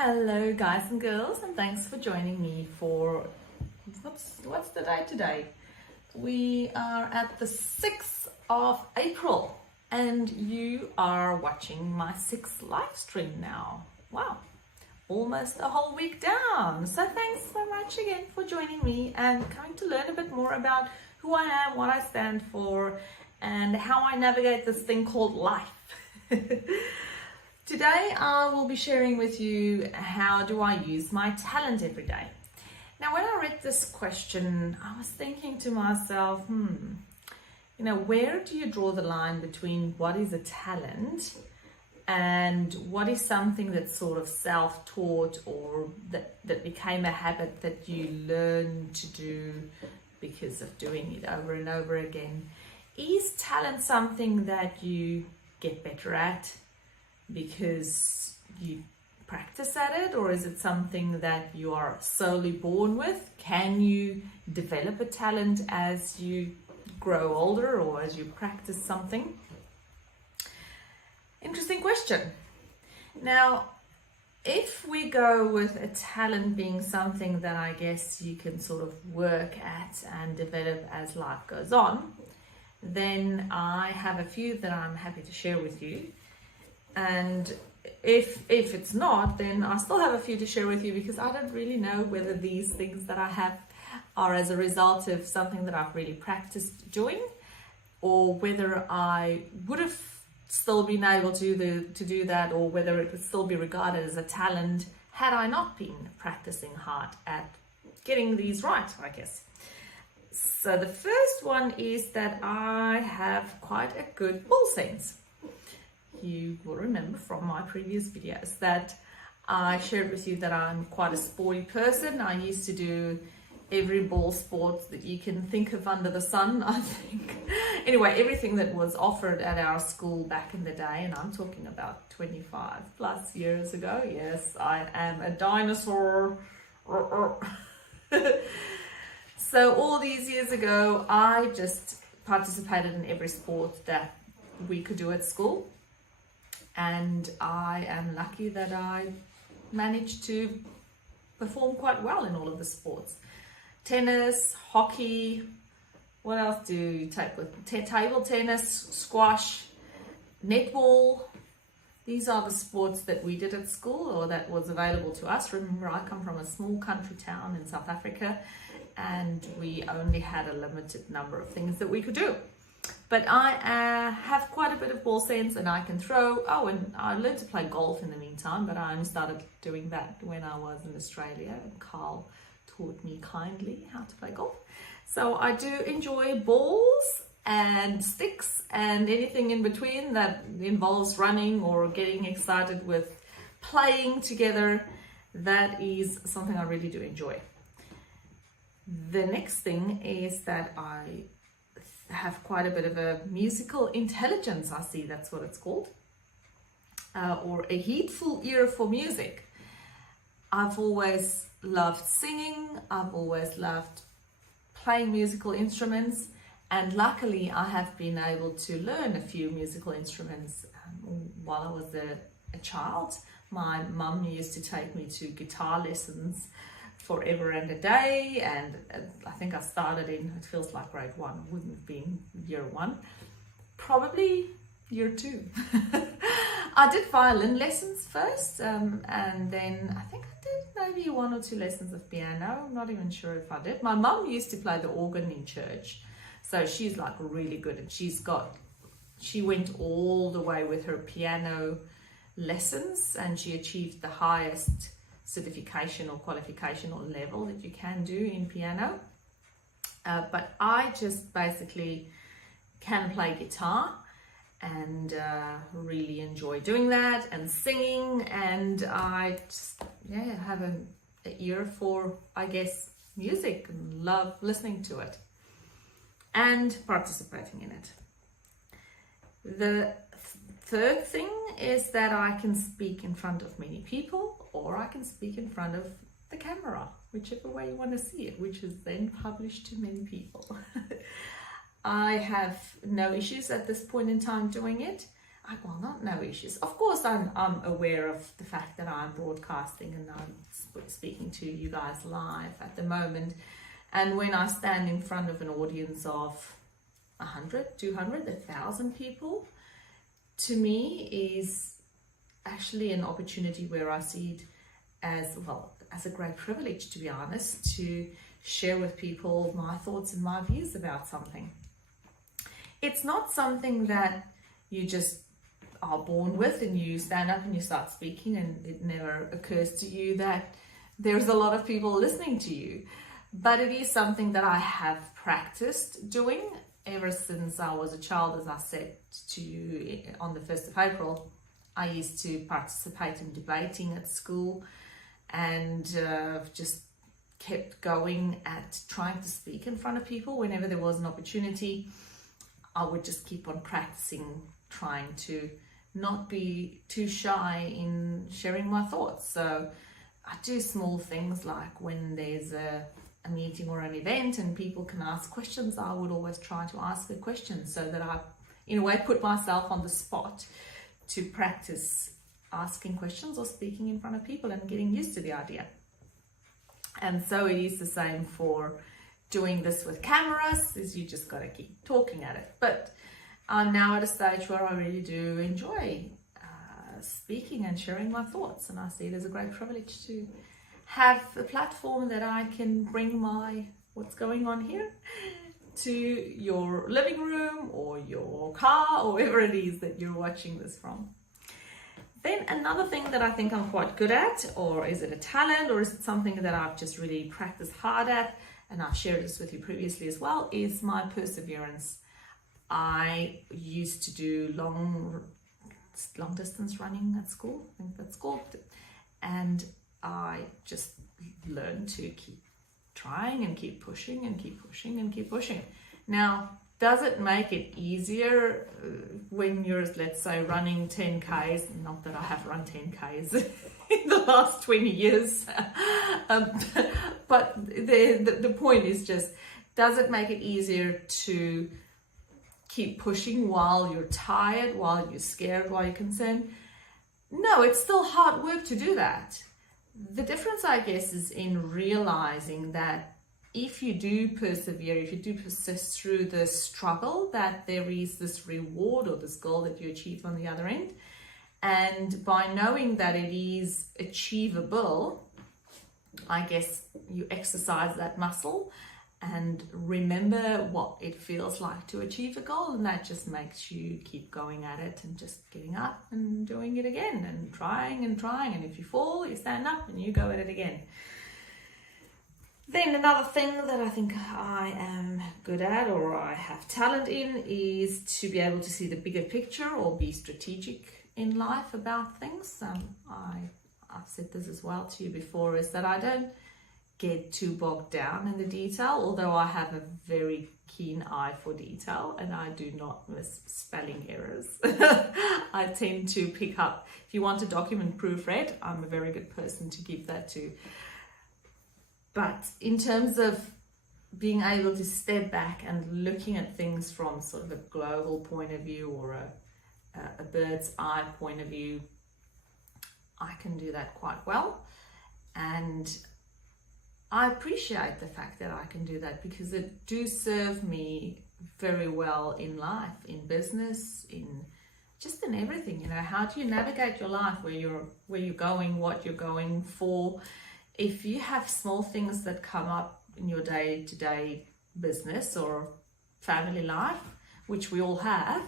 Hello guys and girls, and thanks for joining me for what's the day today? We are at the 6th of April and you are watching my 6th live stream now. Wow, almost a whole week down. So thanks so much again for joining me and coming to learn a bit more about who I am, what I stand for, and how I navigate this thing called life. Today I will be sharing with you how do I use my talent every day. Now when I read this question, I was thinking to myself, where do you draw the line between what is a talent and what is something that's sort of self-taught or that became a habit that you learn to do because of doing it over and over again? Is talent something that you get better at because you practice at it, or is it something that you are solely born with? Can you develop a talent as you grow older or as you practice something? Interesting question. Now, if we go with a talent being something that I guess you can sort of work at and develop as life goes on, then I have a few that I'm happy to share with you. And if it's not, then I still have a few to share with you because I don't really know whether these things that I have are as a result of something that I've really practiced doing, or whether I would have still been able to do that, or whether it would still be regarded as a talent had I not been practicing hard at getting these right, I guess. So the first one is that I have quite a good ball sense. You will remember from my previous videos that I shared with you that I'm quite a sporty person. I used to do every ball sport that you can think of under the sun, I think. Anyway, everything that was offered at our school back in the day, and I'm talking about 25 plus years ago. Yes, I am a dinosaur. So all these years ago, I just participated in every sport that we could do at school. And I am lucky that I managed to perform quite well in all of the sports. Tennis, hockey, what else do you take with table tennis, squash, netball. These are the sports that we did at school or that was available to us. Remember, I come from a small country town in South Africa and we only had a limited number of things that we could do. But I have quite a bit of ball sense and I can throw. Oh, and I learned to play golf in the meantime, but I only started doing that when I was in Australia. And Carl taught me kindly how to play golf. So I do enjoy balls and sticks and anything in between that involves running or getting excited with playing together. That is something I really do enjoy. The next thing is that I have quite a bit of a musical intelligence, I see that's what it's called, or a heedful ear for music. I've always loved singing, I've always loved playing musical instruments, and luckily I have been able to learn a few musical instruments while I was a child. My mum used to take me to guitar lessons forever and a day, and I think I started in, it feels like grade 1, wouldn't have been year 1, probably year 2. I did violin lessons first, and then I think I did maybe 1 or 2 lessons of piano. I'm not even sure if I did. My mum used to play the organ in church, so she's like really good, and she went all the way with her piano lessons, and she achieved the highest certification or qualification or level that you can do in piano. But I just basically can play guitar and really enjoy doing that and singing, and I just have an ear for, I guess, music and love listening to it and participating in it. The third thing is that I can speak in front of many people, or I can speak in front of the camera, whichever way you want to see it, which is then published to many people. I have no issues at this point in time doing it. well, not no issues. Of course, I'm aware of the fact that I'm broadcasting and I'm speaking to you guys live at the moment. And when I stand in front of an audience of 100, 200, 1,000 people, to me is actually an opportunity where I see it as, well, as a great privilege, to be honest, to share with people my thoughts and my views about something. It's not something that you just are born with and you stand up and you start speaking and it never occurs to you that there's a lot of people listening to you. But it is something that I have practiced doing ever since I was a child. As I said to you on the 1st of April, I used to participate in debating at school and just kept going at trying to speak in front of people. Whenever there was an opportunity, I would just keep on practicing, trying to not be too shy in sharing my thoughts. So I do small things like when there's a meeting or an event and people can ask questions, I would always try to ask a question so that I, in a way, put myself on the spot to practice asking questions or speaking in front of people and getting used to the idea. And so it is the same for doing this with cameras, is you just got to keep talking at it. But I'm now at a stage where I really do enjoy speaking and sharing my thoughts, and I see it as a great privilege to have a platform that I can bring my what's going on here to your living room or your car or wherever it is that you're watching this from. Then another thing that I think I'm quite good at, or is it a talent, or is it something that I've just really practiced hard at, and I've shared this with you previously as well, is my perseverance. I used to do long distance running at school, I think that's called, and I just learned to keep trying and keep pushing and keep pushing and keep pushing. Now, does it make it easier when you're, let's say, running 10Ks? Not that I have run 10Ks in the last 20 years. But the point is just, does it make it easier to keep pushing while you're tired, while you're scared, while you're concerned? No, it's still hard work to do that. The difference, I guess, is in realizing that if you do persevere, if you do persist through the struggle, that there is this reward or this goal that you achieve on the other end. And by knowing that it is achievable, I guess you exercise that muscle and remember what it feels like to achieve a goal, and that just makes you keep going at it and just getting up and doing it again and trying, and if you fall, you stand up and you go at it again. Then another thing that I think I am good at, or I have talent in, is to be able to see the bigger picture or be strategic in life about things. I've said this as well to you before, is that I don't get too bogged down in the detail, although I have a very keen eye for detail and I do not miss spelling errors. I tend to pick up, if you want a document proofread, I'm a very good person to give that to. But in terms of being able to step back and looking at things from sort of a global point of view or a bird's eye point of view, I can do that quite well. And I appreciate the fact that I can do that because it do serve me very well in life, in business, in just in everything. You know, how do you navigate your life, where you're going, what you're going for? If you have small things that come up in your day-to-day business or family life, which we all have,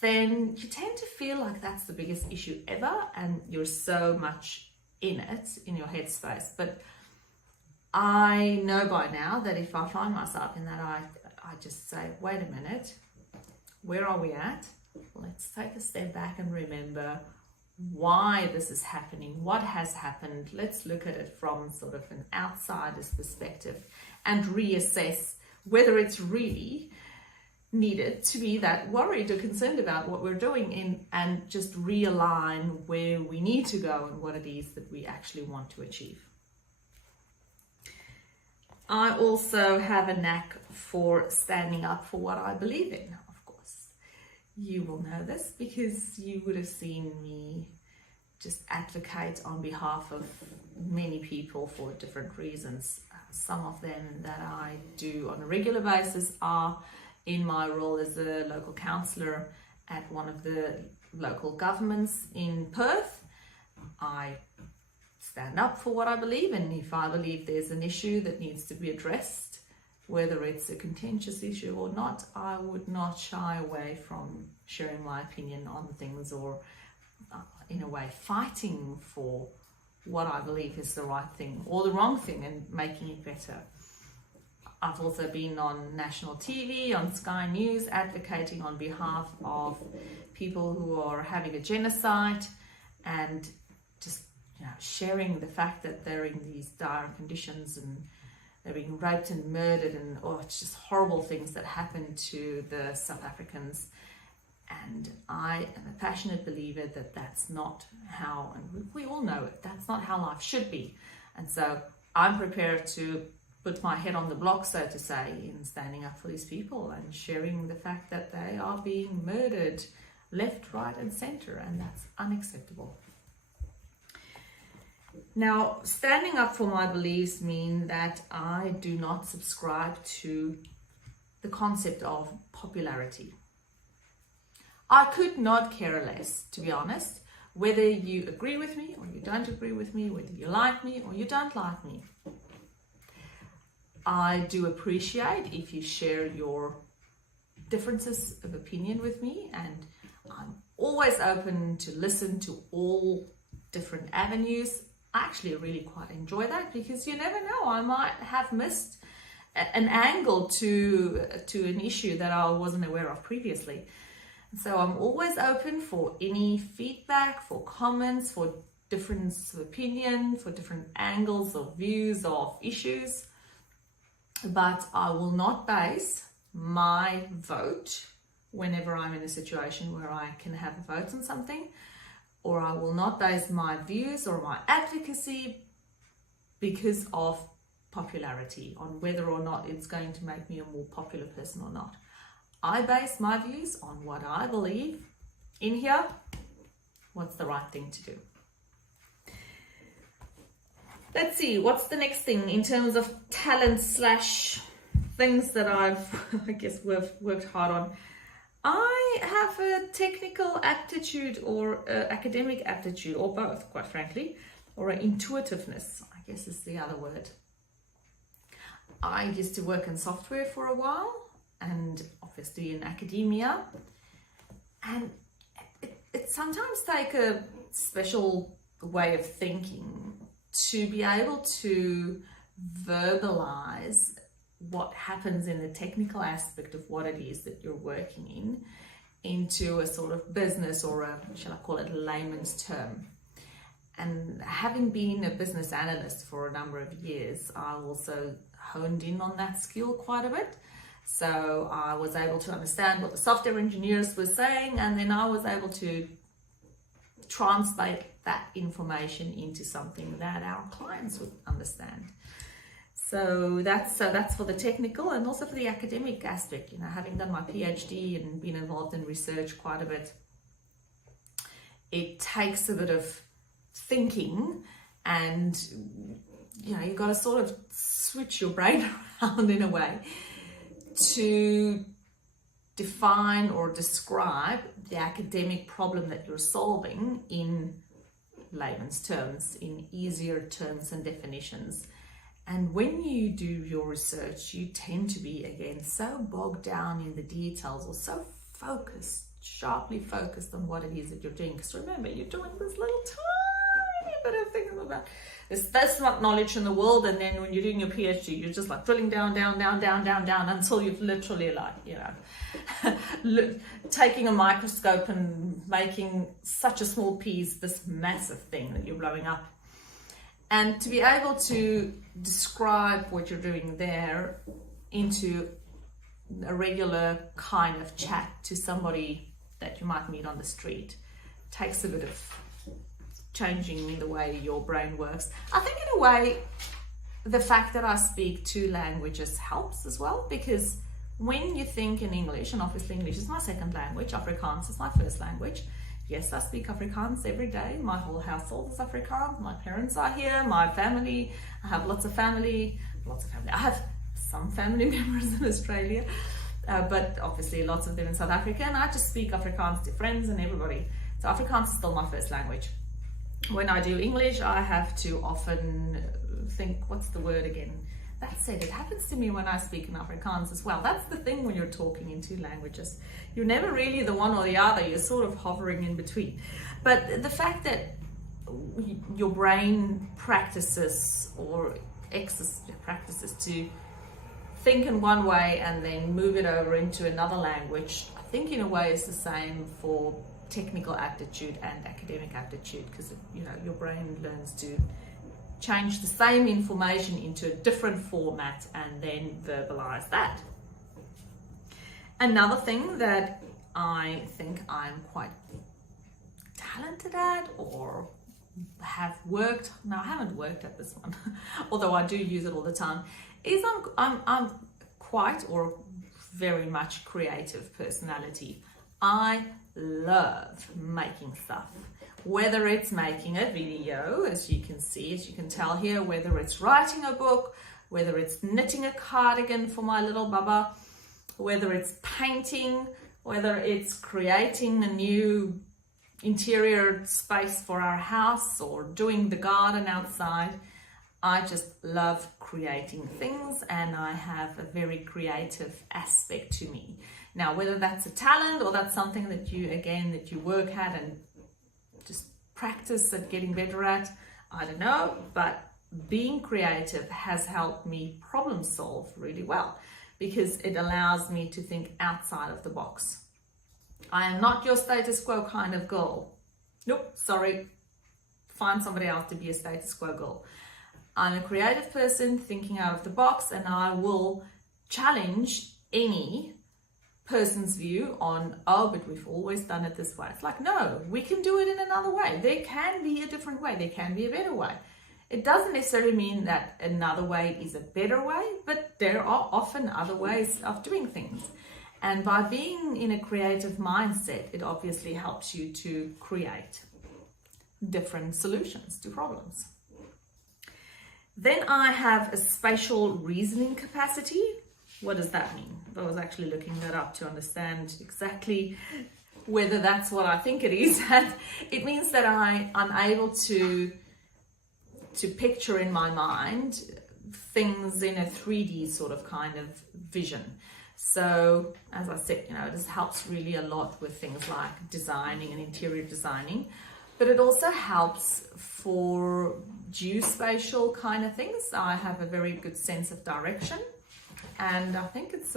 then you tend to feel like that's the biggest issue ever and you're so much in it, in your headspace. But I know by now that if I find myself in that, I just say, wait a minute, where are we at? Let's take a step back and remember why this is happening, what has happened. Let's look at it from sort of an outsider's perspective and reassess whether it's really needed to be that worried or concerned about what we're doing and just realign where we need to go and what it is that we actually want to achieve. I also have a knack for standing up for what I believe in, of course. you will know this because you would have seen me just advocate on behalf of many people for different reasons. Some of them that I do on a regular basis are in my role as a local councillor at one of the local governments in Perth. I stand up for what I believe in. If I believe there's an issue that needs to be addressed, whether it's a contentious issue or not, I would not shy away from sharing my opinion on things, or in a way fighting for what I believe is the right thing or the wrong thing and making it better. I've also been on national TV, on Sky News, advocating on behalf of people who are having a genocide and just sharing the fact that they're in these dire conditions and they're being raped and murdered, and it's just horrible things that happen to the South Africans. And I am a passionate believer that that's not how, and we all know it, that's not how life should be. And so I'm prepared to put my head on the block, so to say, in standing up for these people and sharing the fact that they are being murdered left, right and centre, and that's unacceptable. Now, standing up for my beliefs mean that I do not subscribe to the concept of popularity. I could not care less, to be honest, whether you agree with me or you don't agree with me, whether you like me or you don't like me. I do appreciate if you share your differences of opinion with me, and I'm always open to listen to all different avenues. I actually really quite enjoy that because you never know, I might have missed an angle to an issue that I wasn't aware of previously. So I'm always open for any feedback, for comments, for difference of opinion, for different angles or views of issues. But I will not base my vote whenever I'm in a situation where I can have a vote on something, or I will not base my views or my advocacy because of popularity, on whether or not it's going to make me a more popular person or not. I base my views on what I believe in here, what's the right thing to do. Let's see, what's the next thing in terms of talent / things that I guess we've worked hard on. I have a technical aptitude or academic aptitude, or both, quite frankly, or an intuitiveness, I guess is the other word. I used to work in software for a while, and obviously in academia, and it sometimes takes a special way of thinking to be able to verbalize what happens in the technical aspect of what it is that you're working in into a sort of business, or a, shall I call it, layman's term. And having been a business analyst for a number of years, I also honed in on that skill quite a bit. So I was able to understand what the software engineers were saying, and then I was able to translate that information into something that our clients would understand. So that's for the technical, and also for the academic aspect. You know, having done my PhD and been involved in research quite a bit, it takes a bit of thinking, and you've got to sort of switch your brain around in a way to define or describe the academic problem that you're solving in layman's terms, in easier terms and definitions. And when you do your research, you tend to be, again, so bogged down in the details, or so focused, sharply focused on what it is that you're doing. Because remember, you're doing this little tiny bit of thing about this much knowledge in the world, and then when you're doing your PhD, you're just like drilling down until you've literally taking a microscope and making such a small piece this massive thing that you're blowing up. And to be able to describe what you're doing there into a regular kind of chat to somebody that you might meet on the street takes a bit of changing the way your brain works. I think in a way, the fact that I speak 2 languages helps as well, because when you think in English, and obviously English is my second language, Afrikaans is my first language. Yes, I speak Afrikaans every day. My whole household is Afrikaans. My parents are here, my family. I have lots of family. I have some family members in Australia, but obviously lots of them in South Africa, and I just speak Afrikaans to friends and everybody. So Afrikaans is still my first language. When I do English, I have to often think, what's the word again? That said, it happens to me when I speak in Afrikaans as well. That's the thing when you're talking in two languages. You're never really the one or the other. You're sort of hovering in between. But the fact that your brain practices to think in one way and then move it over into another language, I think in a way is the same for technical aptitude and academic aptitude, because your brain learns to change the same information into a different format and then verbalize that. Another thing that I think I'm quite talented at, or have worked, no, I haven't worked at this one, although I do use it all the time, is I'm quite or very much creative personality. I love making stuff. Whether it's making a video, as you can tell here, whether it's writing a book, whether it's knitting a cardigan for my little baba, whether it's painting, whether it's creating a new interior space for our house or doing the garden outside. I just love creating things, and I have a very creative aspect to me. Now, whether that's a talent or that's something that you work at and just practice at getting better at, I don't know, but being creative has helped me problem solve really well, because it allows me to think outside of the box. I am not your status quo kind of girl. Nope, sorry. Find somebody else to be a status quo girl. I'm a creative person thinking out of the box, and I will challenge any person's view on, oh, but we've always done it this way. It's like, no, we can do it in another way. There can be a different way. There can be a better way. It doesn't necessarily mean that another way is a better way, but there are often other ways of doing things. And by being in a creative mindset, it obviously helps you to create different solutions to problems. Then I have a spatial reasoning capacity. What does that mean? I was actually looking that up to understand exactly whether that's what I think it is. It means that I'm able to picture in my mind things in a 3D sort of kind of vision. So, as I said, this helps really a lot with things like designing and interior designing, but it also helps for geospatial kind of things. I have a very good sense of direction, and I think it's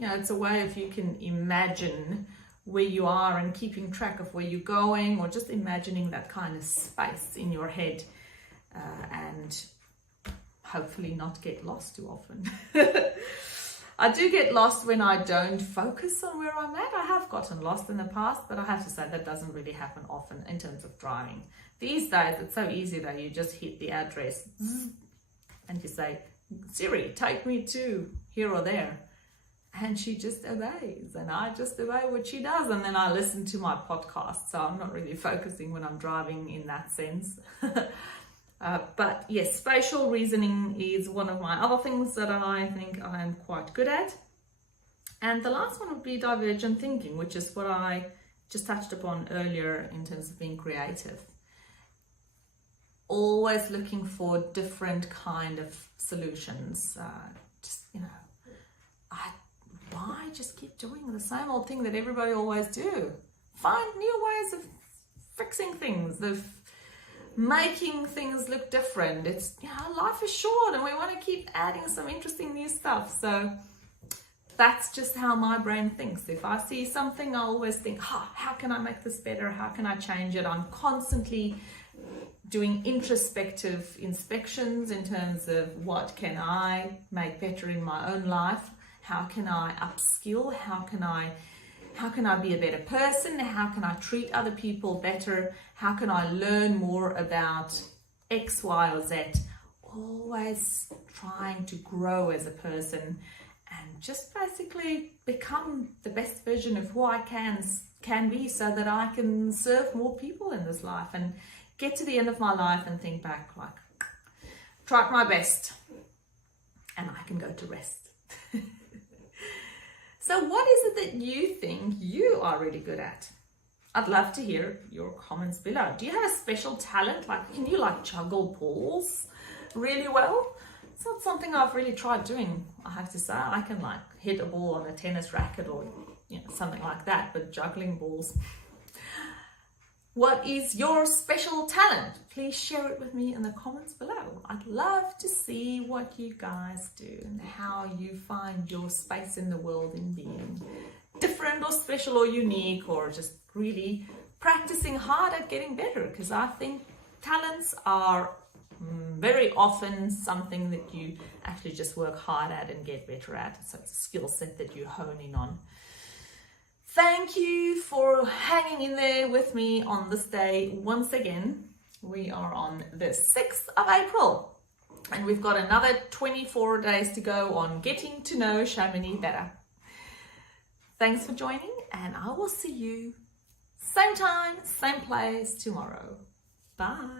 it's a way if you can imagine where you are and keeping track of where you're going, or just imagining that kind of space in your head, and hopefully not get lost too often. I do get lost when I don't focus on where I'm at. I have gotten lost in the past, but I have to say that doesn't really happen often in terms of driving. These days, it's so easy that you just hit the address and you say, Siri, take me to here or there. And she just obeys, and I just obey what she does. And then I listen to my podcast, so I'm not really focusing when I'm driving in that sense. But yes, spatial reasoning is one of my other things that I think I am quite good at. And the last one would be divergent thinking, which is what I just touched upon earlier in terms of being creative. Always looking for different kind of solutions. Why just keep doing the same old thing that everybody always do? Find new ways of fixing things, of making things look different. It's, life is short and we want to keep adding some interesting new stuff. So that's just how my brain thinks. If I see something, I always think, how can I make this better? How can I change it? I'm constantly doing introspective inspections in terms of what can I make better in my own life? How can I upskill? How can I be a better person? How can I treat other people better? How can I learn more about X, Y, or Z? Always trying to grow as a person and just basically become the best version of who I can be, so that I can serve more people in this life and get to the end of my life and think back like, tried my best, and I can go to rest. So what is it that you think you are really good at? I'd love to hear your comments below. Do you have a special talent? Like, can you like juggle balls really well? It's not something I've really tried doing, I have to say. I can like hit a ball on a tennis racket or something like that, but juggling balls. What is your special talent? Please share it with me in the comments below. I'd love to see what you guys do and how you find your space in the world in being different or special or unique, or just really practicing hard at getting better, because I think talents are very often something that you actually just work hard at and get better at. So it's a skill set that you hone in on. Thank you for hanging in there with me on this day. Once again, we are on the 6th of April, and we've got another 24 days to go on getting to know Chamonix better. Thanks for joining, and I will see you same time, same place tomorrow. Bye.